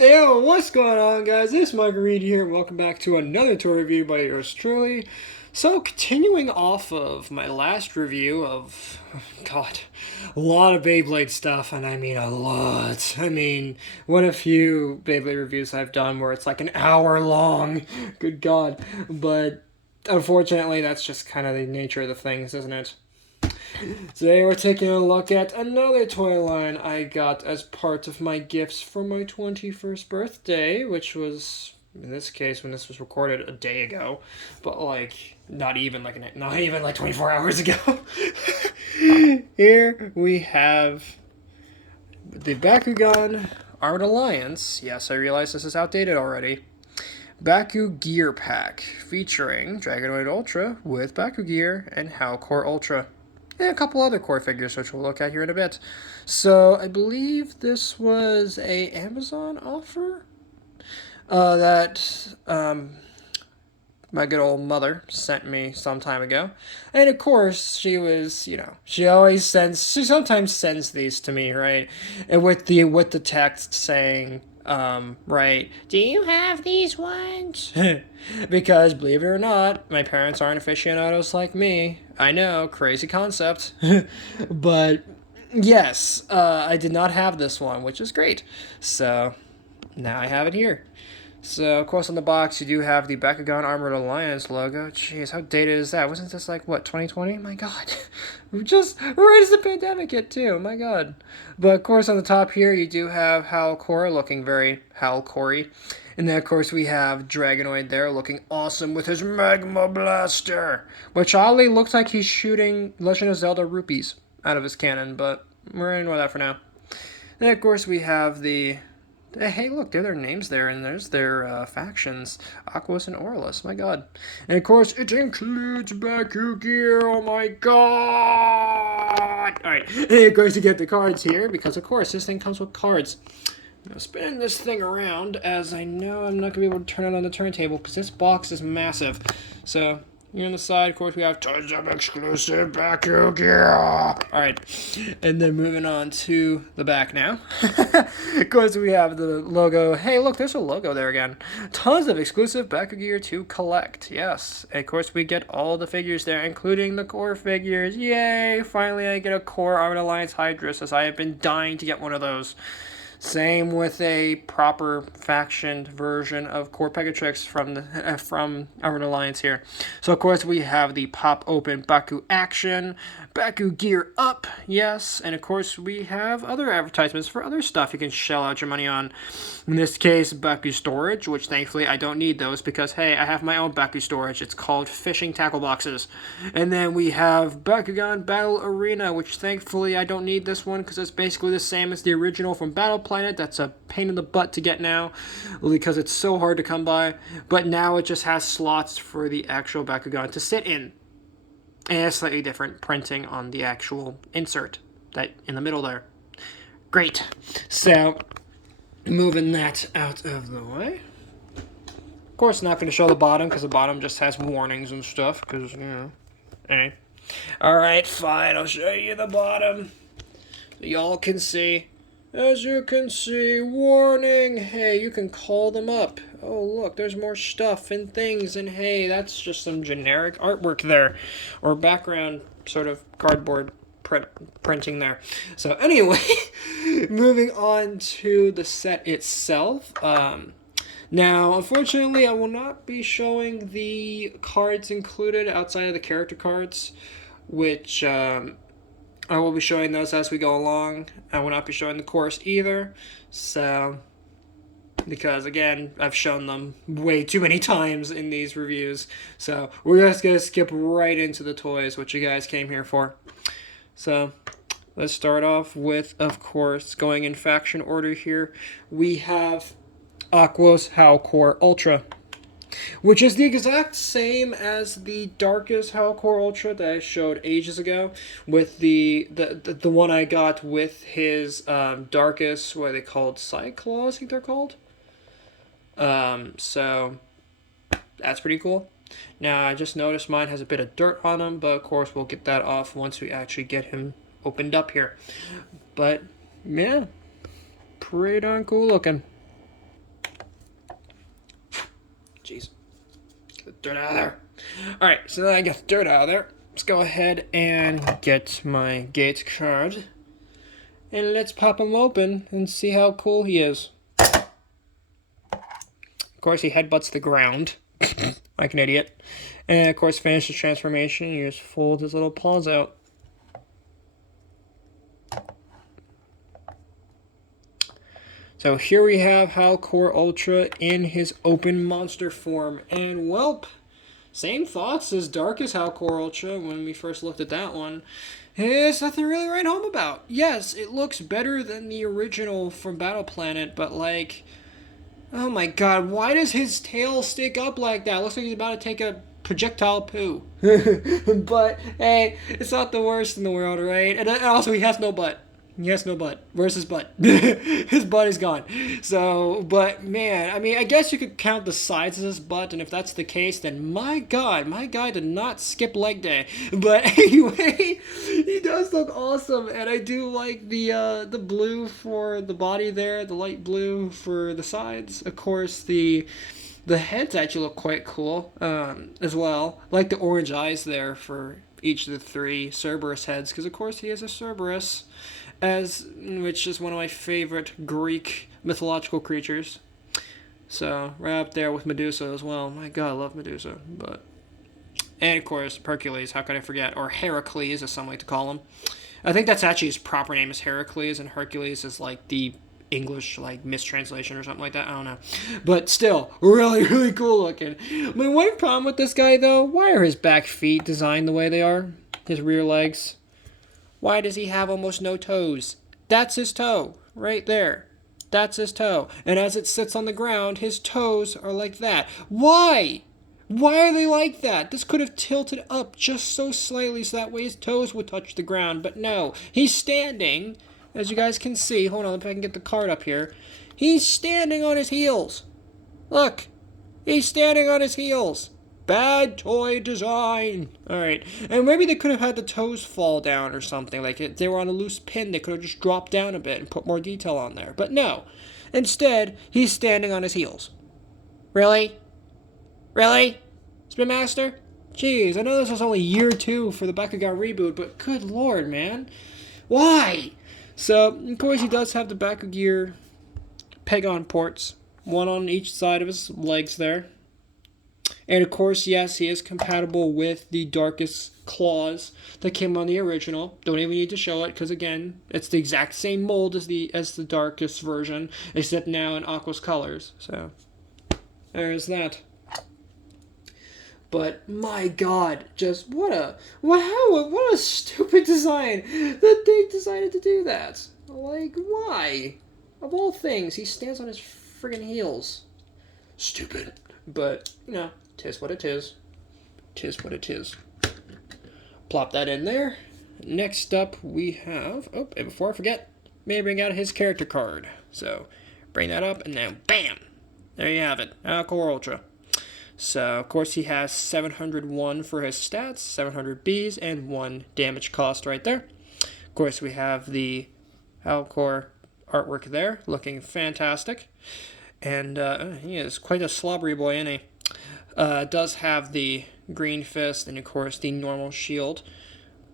Yo, what's going on, guys? It's MRGang here. Welcome back to another toy review by yours truly. So, continuing off of my last review of, God, a lot of Beyblade stuff, and I mean a lot. I mean, what a few Beyblade reviews I've done where it's like an hour long. Good God. But unfortunately, that's just kind of the nature of the things, isn't it? Today we're taking a look at another toy line I got as part of my gifts for my 21st birthday, which was, in this case, when this was recorded, a day ago, but not even like 24 hours ago. Here we have the Bakugan Armored Alliance. Yes, I realize this is outdated already. Baku-Gear pack featuring Dragonoid Ultra with Baku-Gear and Core Ultra, and a couple other core figures, which we'll look at here in a bit. So I believe this was a Amazon offer that my good old mother sent me some time ago, and of course she was, she sometimes sends these to me, right, and with the text saying, right, do you have these ones? Because, believe it or not, my parents aren't aficionados like me. I know, crazy concept. But, yes, I did not have this one, which is great. So, now I have it here. So, of course, on the box, you do have the Bakugan Armored Alliance logo. Jeez, how dated is that? Wasn't this like, what, 2020? My god. Just right as the pandemic hit, too. My god. But, of course, on the top here, you do have Core looking very Core-y. And then, of course, we have Dragonoid there looking awesome with his Magma Blaster, which oddly looks like he's shooting Legend of Zelda rupees out of his cannon, but we're going to ignore that for now. Then, of course, we have the... Hey, look, there are their names there, and there's their factions, Aquos and Orlus, my god. And, of course, it includes Baku-Gear, oh my god! Alright, and of course, you get the cards here, because, of course, this thing comes with cards. I'm spinning this thing around, as I know I'm not going to be able to turn it on the turntable, because this box is massive. So, here on the side, of course, we have tons of exclusive Baku-Gear. Alright, and then moving on to the back now. Of course, we have the logo. Hey, look, there's a logo there again. Tons of exclusive Baku-Gear to collect. Yes, and of course, we get all the figures there, including the core figures. Yay! Finally, I get a Core Armored Alliance Hydrus, as I have been dying to get one of those. Same with a proper factioned version of Core Pegatrix from Armored Alliance here. So, of course, we have the pop-open Baku Action, Baku Gear Up, yes, and, of course, we have other advertisements for other stuff you can shell out your money on. In this case, Baku Storage, which, thankfully, I don't need those because, hey, I have my own Baku Storage. It's called Fishing Tackle Boxes. And then we have Bakugan Battle Arena, which, thankfully, I don't need this one because it's basically the same as the original from Battle Planet. That's a pain in the butt to get now because it's so hard to come by. But now it just has slots for the actual Bakugan to sit in. And a slightly different printing on the actual insert that in the middle there. Great. So, moving that out of the way. Of course, not going to show the bottom because the bottom just has warnings and stuff because, eh. Alright, fine. I'll show you the bottom. So y'all can see. As you can see, warning, hey, you can call them up. Oh, look, there's more stuff and things, and hey, that's just some generic artwork there. Or background sort of cardboard printing there. So anyway, moving on to the set itself. Now, unfortunately, I will not be showing the cards included outside of the character cards, which... I will be showing those as we go along. I will not be showing the course either. So, because again, I've shown them way too many times in these reviews. So, we're just going to skip right into the toys, which you guys came here for. So, let's start off with, of course, going in faction order here. We have Aquos Core Ultra, which is the exact same as the darkest Core Ultra that I showed ages ago, with the one I got with his darkest, what are they called? Cyclaws, I think they're called. So that's pretty cool. Now, I just noticed mine has a bit of dirt on him, but of course we'll get that off once we actually get him opened up here. But, yeah, pretty darn cool looking. dirt out of there. Alright, so now I got the dirt out of there. Let's go ahead and get my gate card. And let's pop him open and see how cool he is. Of course, he headbutts the ground. Like an idiot. And of course, finish his transformation. You just fold his little paws out. So here we have Halcor Ultra in his open monster form. And welp, same thoughts as Darkest Halcor Ultra when we first looked at that one. There's nothing really to write home about. Yes, it looks better than the original from Battle Planet, but like, oh my god, why does his tail stick up like that? Looks like he's about to take a projectile poo. But hey, it's not the worst in the world, right? And also, he has no butt. He has no butt. Where's his butt? His butt is gone. So, but man, I mean, I guess you could count the sides of his butt, and if that's the case, then my god, my guy did not skip leg day. But anyway, he does look awesome, and I do like the blue for the body there, the light blue for the sides. Of course, the heads actually look quite cool as well. I like the orange eyes there for each of the three Cerberus heads, because of course he is a Cerberus, which is one of my favorite Greek mythological creatures. So right up there with Medusa as well. My god, I love Medusa. And of course Hercules, how could I forget? Or Heracles, as some like to call him. I think that's actually his proper name is Heracles, and Hercules is like the English like mistranslation or something like that. I don't know, but still really, really cool looking. I mean, one problem with this guy though, why are his back feet designed the way they are? His rear legs, why does he have almost no toes? That's his toe right there. That's his toe, and as it sits on the ground, his toes are like that. Why are they like that? This could have tilted up just so slightly so that way his toes would touch the ground, but no, he's standing. As you guys can see, hold on, if I can get the card up here. He's standing on his heels. Look, he's standing on his heels. Bad toy design. Alright, and maybe they could have had the toes fall down or something. Like if they were on a loose pin, they could have just dropped down a bit and put more detail on there. But no, instead, he's standing on his heels. Really? Really? Spin Master? Jeez, I know this was only year 2 for the Bakugan reboot, but good lord, man. Why? So, of course, he does have the Baku-Gear peg-on ports, one on each side of his legs there. And of course, yes, he is compatible with the Darkest claws that came on the original. Don't even need to show it, because again, it's the exact same mold as the Darkest version, except now in Aqua's colors. So, there's that. But my god, just what a stupid design that they decided to do that. Like, why? Of all things, he stands on his friggin' heels. Stupid. But, you know, 'tis what it is. 'Tis what it is. Plop that in there. Next up, we have, oh, and before I forget, may bring out his character card. So, bring that up, and then bam! There you have it. Halcor Ultra. So, of course, he has 701 for his stats, 700 Bs, and 1 damage cost right there. Of course, we have the Halcor artwork there, looking fantastic. And he is quite a slobbery boy, isn't he? Does have the green fist and, of course, the normal shield.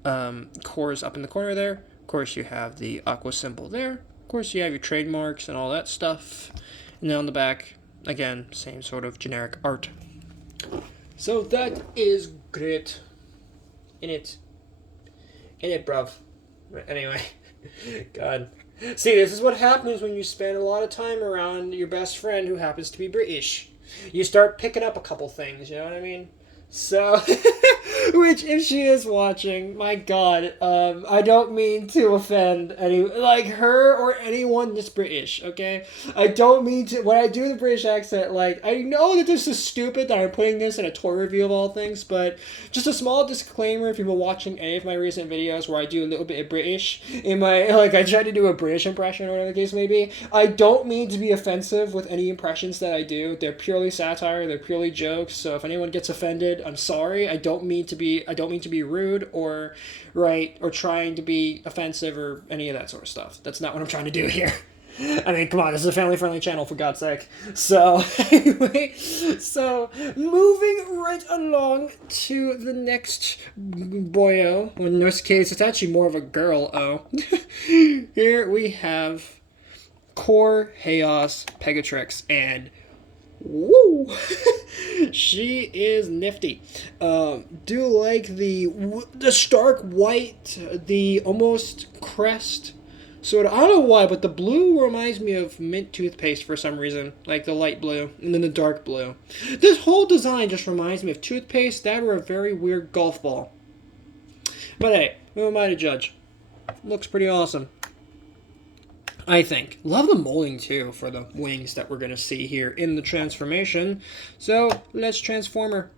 Cores up in the corner there. Of course, you have the Aqua symbol there. Of course, you have your trademarks and all that stuff. And then on the back, again, same sort of generic art. So that is great. In it, bruv. Anyway, God. See, this is what happens when you spend a lot of time around your best friend who happens to be British. You start picking up a couple things, you know what I mean? So, which, if she is watching, my god, I don't mean to offend like her or anyone that's British, okay? I don't mean to, when I do the British accent, like, I know that this is stupid that I'm putting this in a toy review of all things, but just a small disclaimer if you've been watching any of my recent videos where I do a little bit of British, I try to do a British impression or whatever the case may be, I don't mean to be offensive with any impressions that I do. They're purely satire, they're purely jokes, so if anyone gets offended, I'm sorry. I don't mean to be rude or trying to be offensive or any of that sort of stuff. That's not what I'm trying to do here. I mean, come on, this is a family-friendly channel, for God's sake. So, anyway, so, moving right along to the next boyo. Well, in this case, it's actually more of a girl-o. Here we have Core Chaos Pegatrix, and woo! She is nifty. Do like the stark white, the almost crest sort of. I don't know why, but the blue reminds me of mint toothpaste for some reason, like the light blue and then the dark blue. This whole design just reminds me of toothpaste, that or a very weird golf ball. But hey, who am I to judge? Looks pretty awesome, I think. Love the molding, too, for the wings that we're going to see here in the transformation. So, let's transform her.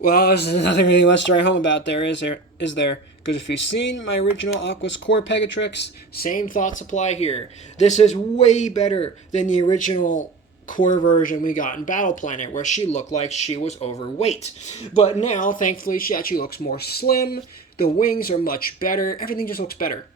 Well, there's nothing really much to write home about there, is there? Because if you've seen my original Aqua's Core Pegatrix, same thoughts apply here. This is way better than the original core version we got in Battle Planet, where she looked like she was overweight. But now, thankfully, she actually looks more slim. The wings are much better. Everything just looks better.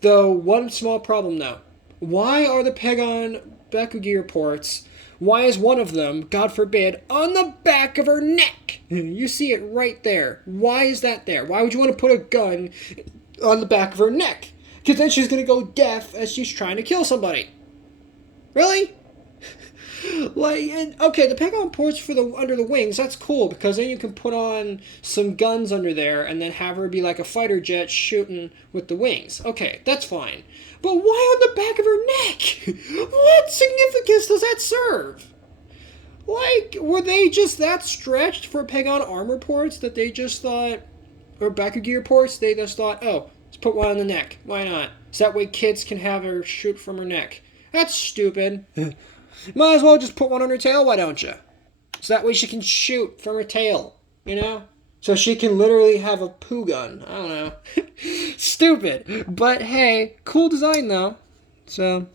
Though, one small problem, though. Why are the Pegon Baku-Gear ports, why is one of them, God forbid, on the back of her neck? You see it right there. Why is that there? Why would you want to put a gun on the back of her neck? Because then she's going to go deaf as she's trying to kill somebody. Really? Okay, the Pegon ports for the under the wings, that's cool, because then you can put on some guns under there and then have her be like a fighter jet shooting with the wings. Okay, that's fine. But why on the back of her neck? What significance does that serve? Like, were they just that stretched for Pegon armor ports that they just thought, or Baku-Gear ports, they just thought, oh, let's put one on the neck. Why not? So that way kids can have her shoot from her neck. That's stupid. Might as well just put one on her tail, why don't you? So that way she can shoot from her tail, you know? So she can literally have a poo gun. I don't know. Stupid. But hey, cool design though. So,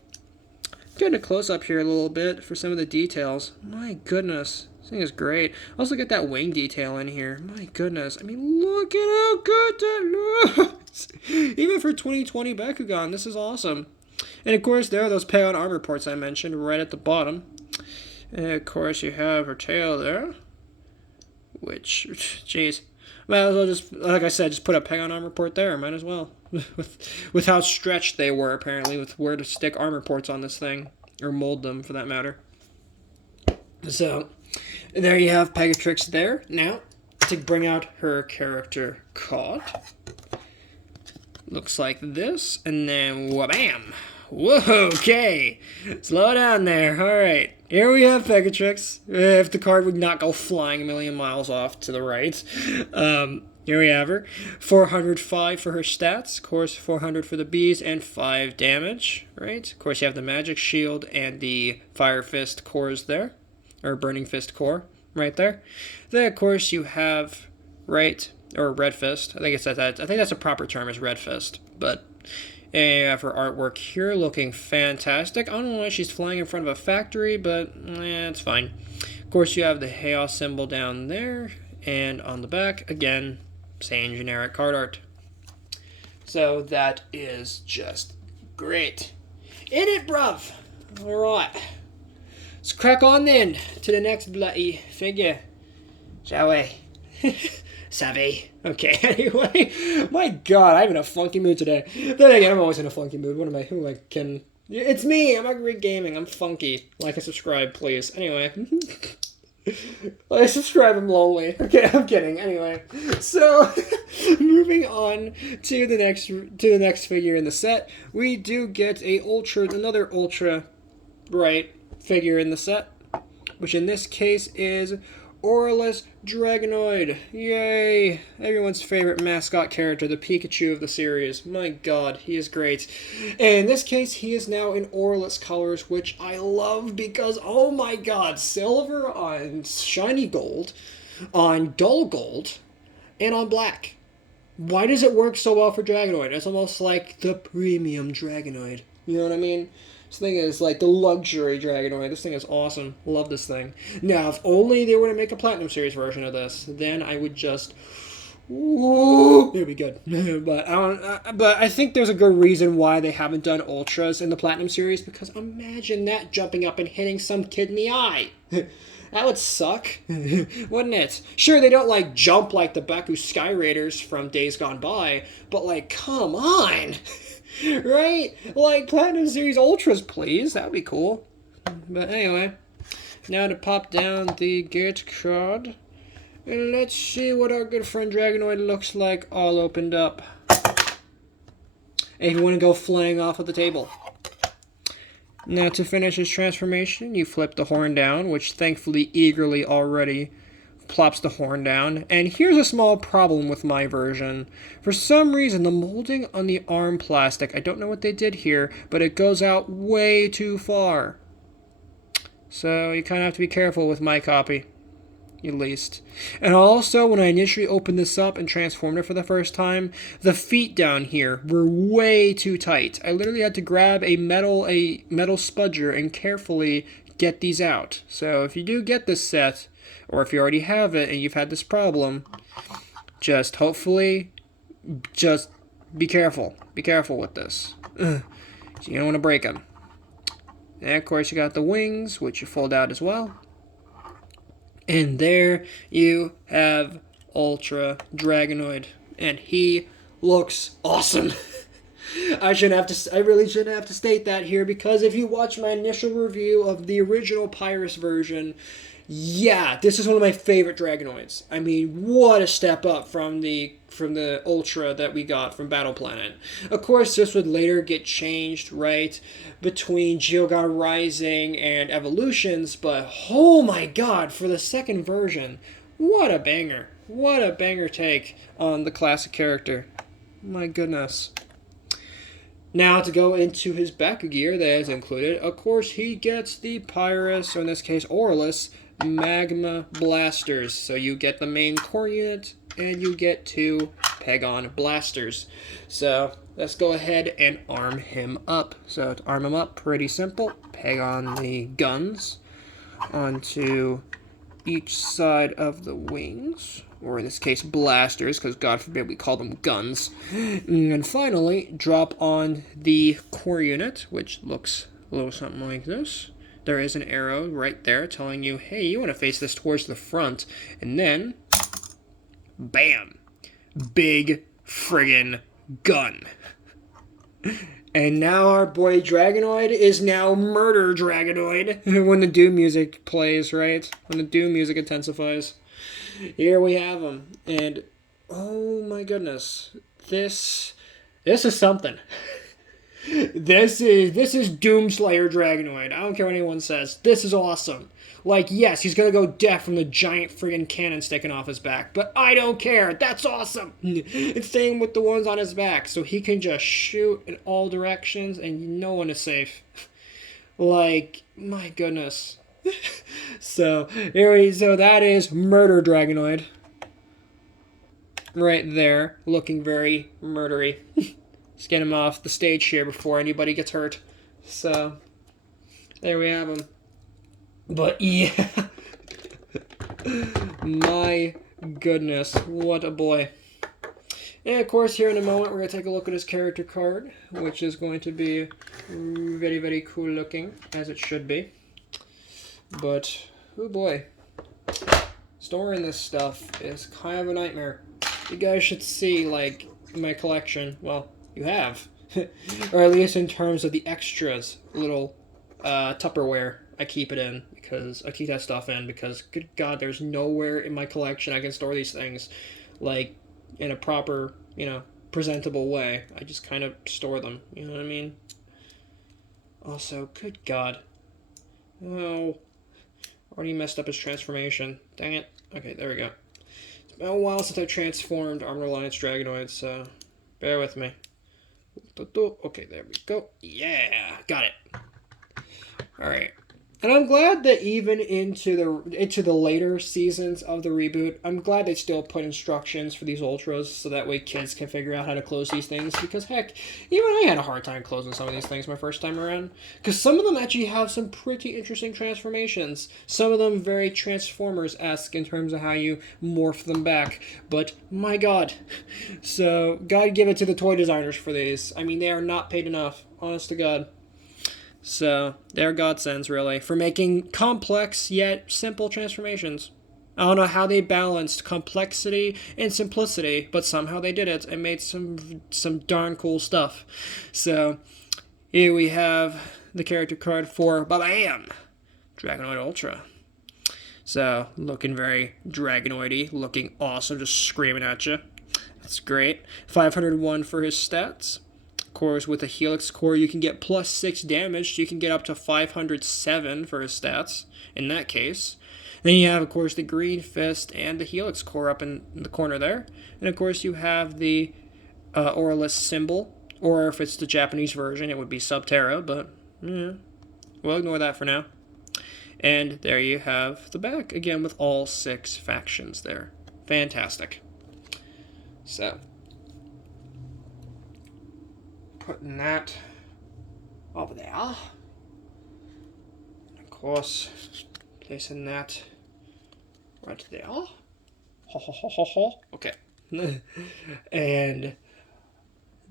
getting a close-up here a little bit for some of the details. My goodness. This thing is great. Also get that wing detail in here. My goodness. I mean, look at how good that looks. Even for 2020 Bakugan, this is awesome. And of course, there are those Pegon armor ports I mentioned right at the bottom. And of course, you have her tail there. Which, jeez. Might as well just, like I said, just put a Pegon armor port there. Might as well. with how stretched they were, apparently, with where to stick armor ports on this thing. Or mold them, for that matter. So, there you have Pegatrix there. Now, to bring out her character card. Looks like this, and then wha-bam! Whoa, okay! Slow down there, alright. Here we have Pegatrix, if the card would not go flying a million miles off to the right. Here we have her. 405 for her stats, of course 400 for the bees, and 5 damage, right? Of course you have the magic shield and the fire fist cores there, or burning fist core, right there. Then of course you have, right, or Red Fist. I think that's a proper term, is Red Fist. But you have her artwork here looking fantastic. I don't know why she's flying in front of a factory, but it's fine. Of course, you have the Chaos symbol down there, and on the back, again, same generic card art. So that is just great. In it, bruv! Alright. Let's crack on then to the next bloody figure. Shall we? Savvy. Okay, anyway. My god, I'm in a funky mood today. Then again, I'm always in a funky mood. Who am I kidding? It's me, I'm MRGang Gaming. I'm funky. Like and subscribe, please. Anyway. Like and subscribe, I'm lonely. Okay, I'm kidding. Anyway. So, moving on to the next figure in the set, we do get another ultra bright figure in the set, which in this case is Aurelus Dragonoid. Yay! Everyone's favorite mascot character, the Pikachu of the series. My god, he is great. And in this case, he is now in Aurelus colors, which I love because, oh my god, silver on shiny gold, on dull gold, and on black. Why does it work so well for Dragonoid? It's almost like the premium Dragonoid. You know what I mean? This thing is like the luxury Dragonoid. This thing is awesome. Love this thing. Now, if only they were to make a Platinum Series version of this, then I would just Ooh, it'll be good. But I think there's a good reason why they haven't done ultras in the Platinum series, because imagine that jumping up and hitting some kid in the eye. That would suck, wouldn't it? Sure, they don't like jump like the Baku Sky Raiders from Days Gone By, but like, come on, right? Like Platinum Series Ultras, please. That would be cool. But anyway, now to pop down the gate card. And let's see what our good friend Dragonoid looks like all opened up. And if you want to go flying off of the table. Now to finish his transformation, you flip the horn down, which thankfully eagerly already plops the horn down. And here's a small problem with my version. For some reason, the molding on the arm plastic, I don't know what they did here, but it goes out way too far. So you kind of have to be careful with my copy. At least. And also, when I initially opened this up and transformed it for the first time, the feet down here were way too tight. I literally had to grab a metal spudger and carefully get these out. So if you do get this set, or if you already have it and you've had this problem, just hopefully, just be careful. Be careful with this. So you don't want to break them. And of course you got the wings, which you fold out as well. And there you have Ultra Dragonoid, and he looks awesome. I really shouldn't have to state that here, because if you watch my initial review of the original Pyrus version, yeah, this is one of my favorite Dragonoids. I mean, what a step up from the Ultra that we got from Battle Planet. Of course, this would later get changed, right, between Geogon Rising and Evolutions, but oh my god, for the second version, what a banger. What a banger take on the classic character. My goodness. Now, to go into his Baku-Gear that is included, of course, he gets the Pyrus, or in this case, Aurelus, Magma Blasters. So you get the main core unit, and you get 2 Pegon Blasters. So let's go ahead and arm him up. So to arm him up, pretty simple. Peg on the guns onto each side of the wings, or in this case blasters, because God forbid we call them guns. And finally, drop on the core unit, which looks a little something like this. There is an arrow right there telling you, hey, you want to face this towards the front. And then, bam! Big friggin' gun. And now our boy Dragonoid is now Murder Dragonoid. When the Doom music plays, right? When the Doom music intensifies. Here we have him. And, oh my goodness. This is something. This is Doomslayer Dragonoid. I don't care what anyone says. This is awesome. Like, yes, he's gonna go deaf from the giant friggin' cannon sticking off his back, but I don't care. That's awesome. It's same with the ones on his back, so he can just shoot in all directions and no one is safe. Like, my goodness. So that is Murder Dragonoid. Right there, looking very murdery. Let's get him off the stage here before anybody gets hurt. So, there we have him. But yeah, my goodness, what a boy. And of course, here in a moment, we're going to take a look at his character card, which is going to be very, very cool looking, as it should be. But, oh boy, storing this stuff is kind of a nightmare. You guys should see, like, my collection. Well, you have. Or at least in terms of the extras, little Tupperware I keep it in, because I keep that stuff in, because good God, there's nowhere in my collection I can store these things, like, in a proper, presentable way. I just kind of store them, you know what I mean? Also, good God. Oh, already messed up his transformation. Dang it. Okay, there we go. It's been a while since I've transformed Armored Alliance Dragonoid, so bear with me. Okay, there we go. Yeah, got it. Alright. And I'm glad that even into the later seasons of the reboot, I'm glad they still put instructions for these ultras so that way kids can figure out how to close these things. Because heck, even I had a hard time closing some of these things my first time around. Because some of them actually have some pretty interesting transformations. Some of them very Transformers-esque in terms of how you morph them back. But my God, so gotta give it to the toy designers for these. I mean, they are not paid enough. Honest to God. So, they're godsends, really, for making complex yet simple transformations. I don't know how they balanced complexity and simplicity, but somehow they did it and made some darn cool stuff. So, here we have the character card for Bam! Dragonoid Ultra. So, looking very Dragonoid-y, looking awesome, just screaming at you. That's great. 501 for his stats. Course, with a Helix core, you can get plus 6 damage. So you can get up to 507 for his stats in that case. Then you have, of course, the Green Fist and the Helix core up in the corner there. And, of course, you have the Auralist symbol. Or if it's the Japanese version, it would be Subterra. But, yeah, we'll ignore that for now. And there you have the back, again, with all 6 factions there. Fantastic. So, putting that over there. And of course, placing that right there. Ho ho ho ho ho. Okay. And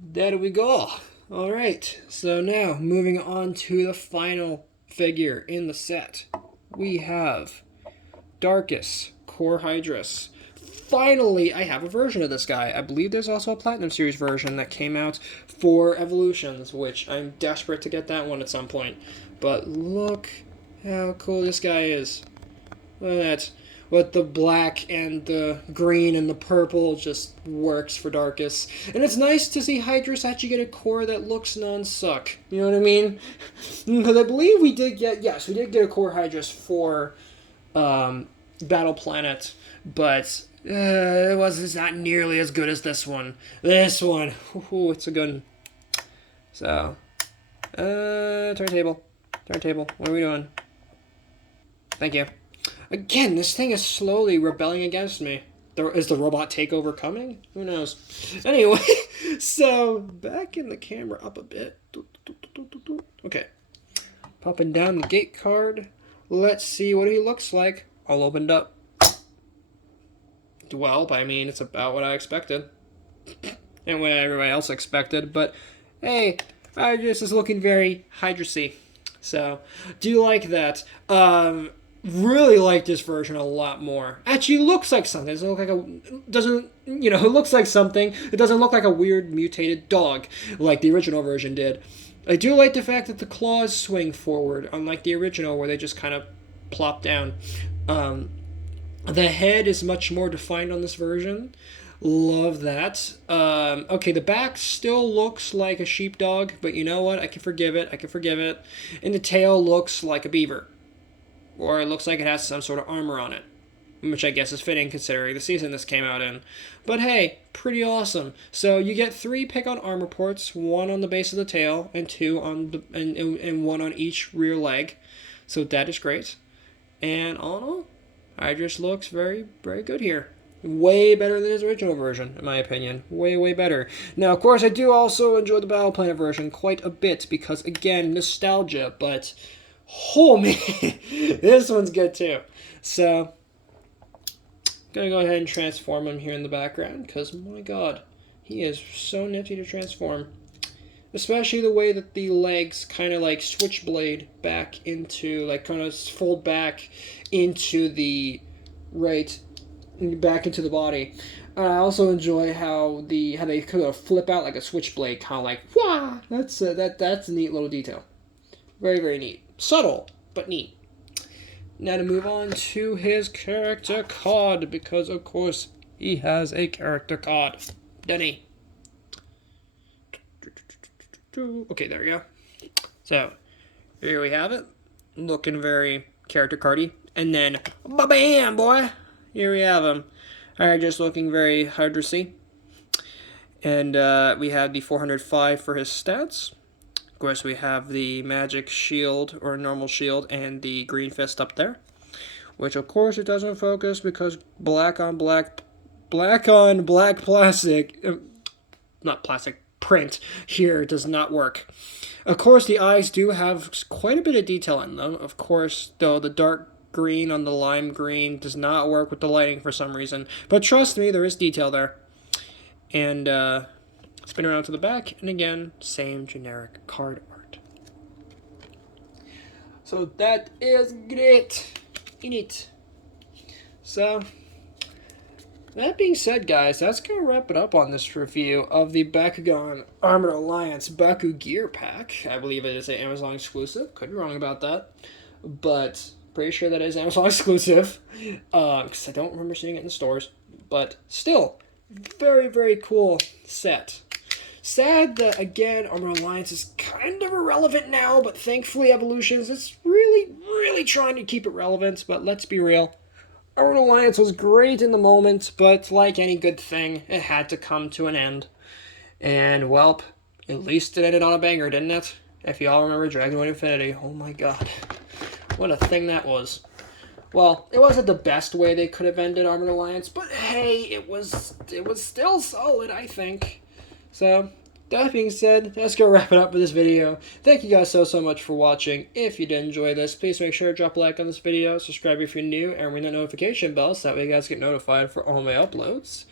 there we go. Alright, so now moving on to the final figure in the set. We have Darkus, Core Hydrus. Finally, I have a version of this guy. I believe there's also a Platinum Series version that came out for Evolutions, which I'm desperate to get that one at some point. But look how cool this guy is. Look at that. With the black and the green and the purple just works for Darkus. And it's nice to see Hydrus actually get a core that looks non-suck. You know what I mean? Because I believe we did get a core Hydrus for Battle Planet, but it's not nearly as good as this one. This one, ooh, it's a good one. So, turntable, what are we doing? Thank you. Again, this thing is slowly rebelling against me. Is the robot takeover coming? Who knows? Anyway, so, backing the camera up a bit. Okay. Popping down the gate card. Let's see what he looks like. All opened up. Well, I mean, it's about what I expected. And what everybody else expected. But, hey, Hydrus is looking very Hydrus-y. So, do you like that? Really like this version a lot more. Actually, looks like something. It looks like something. It doesn't look like a weird mutated dog like the original version did. I do like the fact that the claws swing forward, unlike the original where they just kind of plop down. The head is much more defined on this version. Love that. Okay, the back still looks like a sheepdog, but you know what? I can forgive it. And the tail looks like a beaver. Or it looks like it has some sort of armor on it, which I guess is fitting considering the season this came out in. But hey, pretty awesome. So you get 3 pick-on armor ports, 1 on the base of the tail, and 2 on the and 1 on each rear leg. So that is great. And all in all, Hydrus looks very, very good here. Way better than his original version, in my opinion. Way, way better. Now, of course, I do also enjoy the Battle Planet version quite a bit because, again, nostalgia, but oh man, this one's good too. So, gonna go ahead and transform him here in the background because, my God, he is so nifty to transform. Especially the way that the legs kind of like switchblade back into, like kind of fold back into the back into the body. I also enjoy how they kind of flip out like a switchblade, kind of like wah. That's a neat little detail. Very, very neat. Subtle, but neat. Now to move on to his character card, because of course he has a character card. Doesn't he? Okay, there we go. So, here we have it. Looking very character cardy. And then, bam, boy! Here we have him. Alright, just looking very Hydrus-y. And we have the 405 for his stats. Of course, we have the magic shield, or normal shield, and the green fist up there. Which, of course, it doesn't focus because black on black plastic, not plastic, print here does not work. Of course, the eyes do have quite a bit of detail in them. Of course, though, the dark green on the lime green does not work with the lighting for some reason. But trust me, there is detail there. And, spin around to the back, and again, same generic card art. So that is great in it. So, that being said, guys, that's going to wrap it up on this review of the Bakugan Armored Alliance Baku-Gear pack. I believe it is an Amazon exclusive. Could be wrong about that. But pretty sure that is Amazon exclusive. Because I don't remember seeing it in the stores. But still, very, very cool set. Sad that, again, Armored Alliance is kind of irrelevant now, but thankfully Evolutions is really, really trying to keep it relevant. But let's be real. Armored Alliance was great in the moment, but like any good thing, it had to come to an end. And, welp, at least it ended on a banger, didn't it? If you all remember Dragonoid Infinity, oh my god. What a thing that was. Well, it wasn't the best way they could have ended Armored Alliance, but hey, it was still solid, I think. So, that being said, that's going to wrap it up for this video. Thank you guys so much for watching. If you did enjoy this, please make sure to drop a like on this video, subscribe if you're new, and ring that notification bell so that way you guys get notified for all my uploads.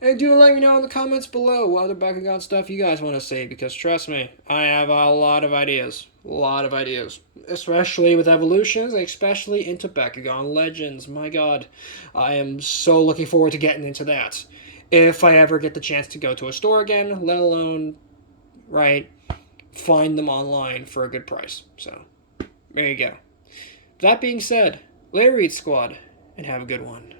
And do let me know in the comments below what other Bakugan stuff you guys want to see, because trust me, I have a lot of ideas. A lot of ideas. Especially with Evolutions, especially into Bakugan Legends. My god, I am so looking forward to getting into that. If I ever get the chance to go to a store again, let alone, right, find them online for a good price. So, there you go. That being said, later, Eat Squad, and have a good one.